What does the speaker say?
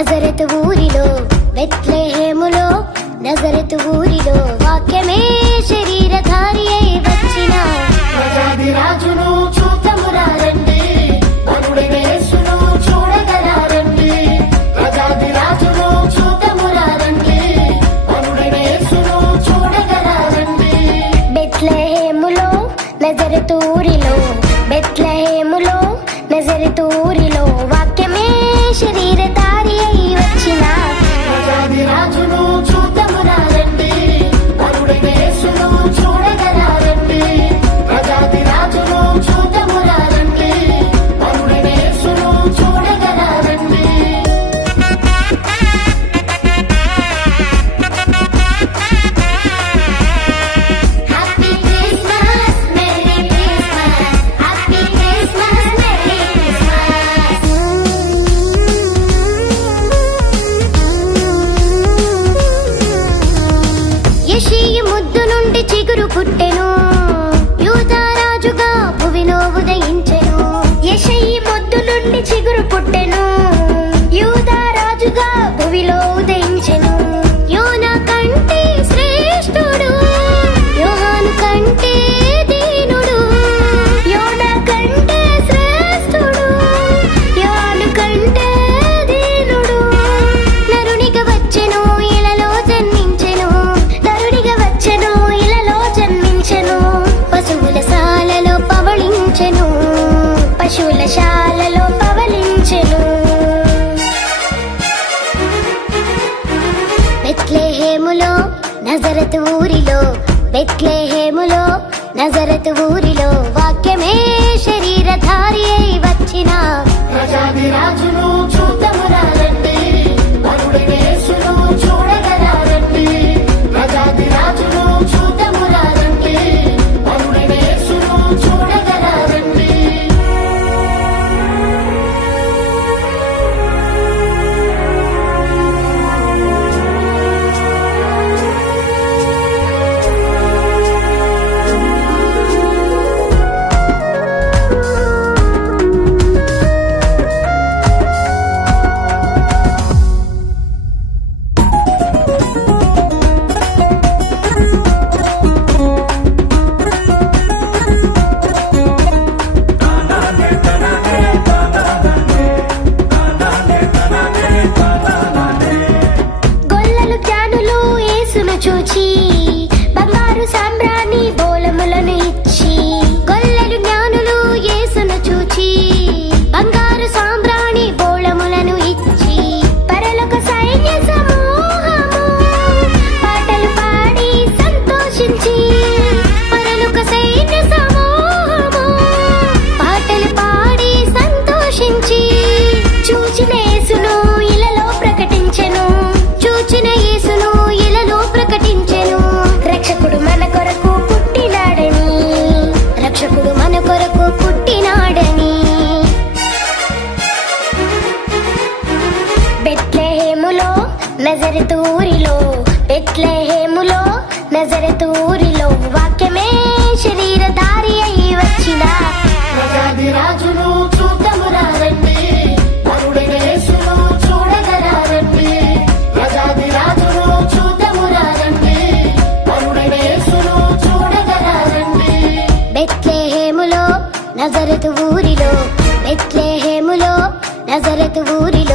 నజరతు ఊరిలో బెత్లెహేములో నజరతు ఊరిలో వాక్యమే శరీరధారి అయి వచ్చిన రాజును చూతమురా రండి, వరుడైన యేసును చూడగరా రండి. రాజును చూతమురా రండి, వరుడైన యేసును చూడగరా రండి. బెత్లెహేములో నజరతు ఊరిలో బెత్లెహేములో నజరతు ఊరిలో వాక్యమే శరీరధారి అయి వచ్చిన రాజును చూతమురా రండి, వరుడైన యేసును చూడగరా రండి. రాజును చూతమురా రండి, వరుడైన యేసును చూడగరా రండి. Happy Christmas merry Christmas happy Christmas merry Christmas. యెషయి ముద్దు నుండి చిగురు పుట్టెను, యూదా రాజుగా భువిలో ఉదయించెను. యెషయి ముద్దు నుండి చిగురు పుట్టెను, యూదా రాజుగా భువిలో ఉదయించెను. యోనా కంటే శ్రేష్ఠుడు, యోహాను కంటే దీనుడు. యోనా కంటే శ్రేష్ఠుడు, యోహాను కంటే దీనుడు. నరునిగా వచ్చెను, ఇలలో జన్మించెను. నరునిగా వచ్చెను, ఇలలో జన్మించెను. పశువుల శాలలో పవళించెను, పశువుల శాలలో పవళించెను. బెత్లెహేములో నజరతు ఊరిలో బెత్లెహేములో నజరతు ఊరిలో వాక్యమే శరీరధారి అయి వచ్చిన రాజును చూతమురా రండి, వరుడైన యేసును చూడగరా రండి. రాజును చూతమురా రండి, వరుడైన యేసును చూడగరా రండి. గొల్లలు జ్ఞానులు యేసును చూచి బంగారు సాంబ్రాణి బోలములను ఇచ్చి. గొల్లలు జ్ఞానులు యేసును చూచి బంగారు సాంబ్రాణి బోళములను ఇచ్చి. పరలోక సైన్య సమూహము పాటలు పాడి సంతోషించి. పరలోక సైన్య సమూహము పాటలు పాడి సంతోషించి. చూచిన యేసును ఇలలో ప్రకటించెను, చూచిన యేసును ఇలలో ప్రకటించెను. రక్షకుడు మన కొరకు పుట్టినాడని, రక్షకుడు మన కొరకు పుట్టినాడని. బెత్లెహేములో నజరతు ఊరిలో బెత్లెహేములో నజరతు ఊరిలో వాక్యమే శరీరధారి అయి వచ్చిన రాజును చూతమురా రండి, వరుడైన యేసును చూడగరా రండి. రాజును చూతమురా రండి, వరుడైన యేసును చూడగరా రండి. బెత్లెహేములో నజరతు ఊరిలో బెత్లెహేములో నజరతు ఊరిలో